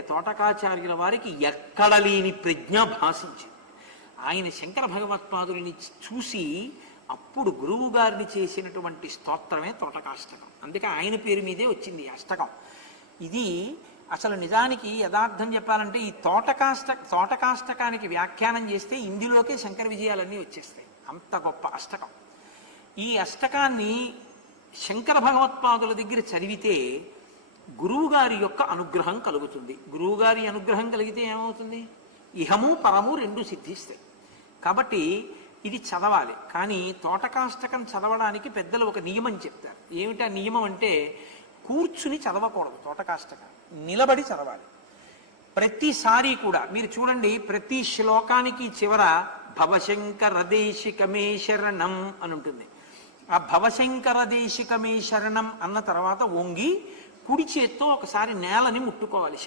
తోటకాచార్యుల వారికి ఎక్కడ లేని ప్రజ్ఞ భాషించింది. ఆయన శంకర భగవత్పాదుల్ని చూసి అప్పుడు గురువు గారిని చేసినటువంటి స్తోత్రమే తోటకాష్టకం. అందుకే ఆయన పేరు మీదే వచ్చింది అష్టకం. ఇది అసలు నిజానికి యథార్థం చెప్పాలంటే ఈ తోటకాష్టకానికి వ్యాఖ్యానం చేస్తే ఇందులోకే శంకర విజయాలన్నీ వచ్చేస్తాయి. అంత గొప్ప అష్టకం. ఈ అష్టకాన్ని శంకర భగవత్పాదుల దగ్గర చదివితే గురువుగారి యొక్క అనుగ్రహం కలుగుతుంది. గురువుగారి అనుగ్రహం కలిగితే ఏమవుతుంది? ఇహము పరము రెండు సిద్ధిస్తాయి. కాబట్టి ఇది చదవాలి. కానీ తోటకాష్టకం చదవడానికి పెద్దలు ఒక నియమం చెప్తారు. ఏమిటా నియమం అంటే, కూర్చుని చదవకూడదు తోటకాష్టకం, నిలబడి చదవాలి. ప్రతిసారి కూడా మీరు చూడండి, ప్రతి శ్లోకానికి చివర భవశంకర దేశికమే శరణం అని ఉంటుంది. ఆ భవశంకర దేశికమే శరణం అన్న తర్వాత వంగి కుడి చేత్తో ఒకసారి నేలని ముట్టుకోవాలి.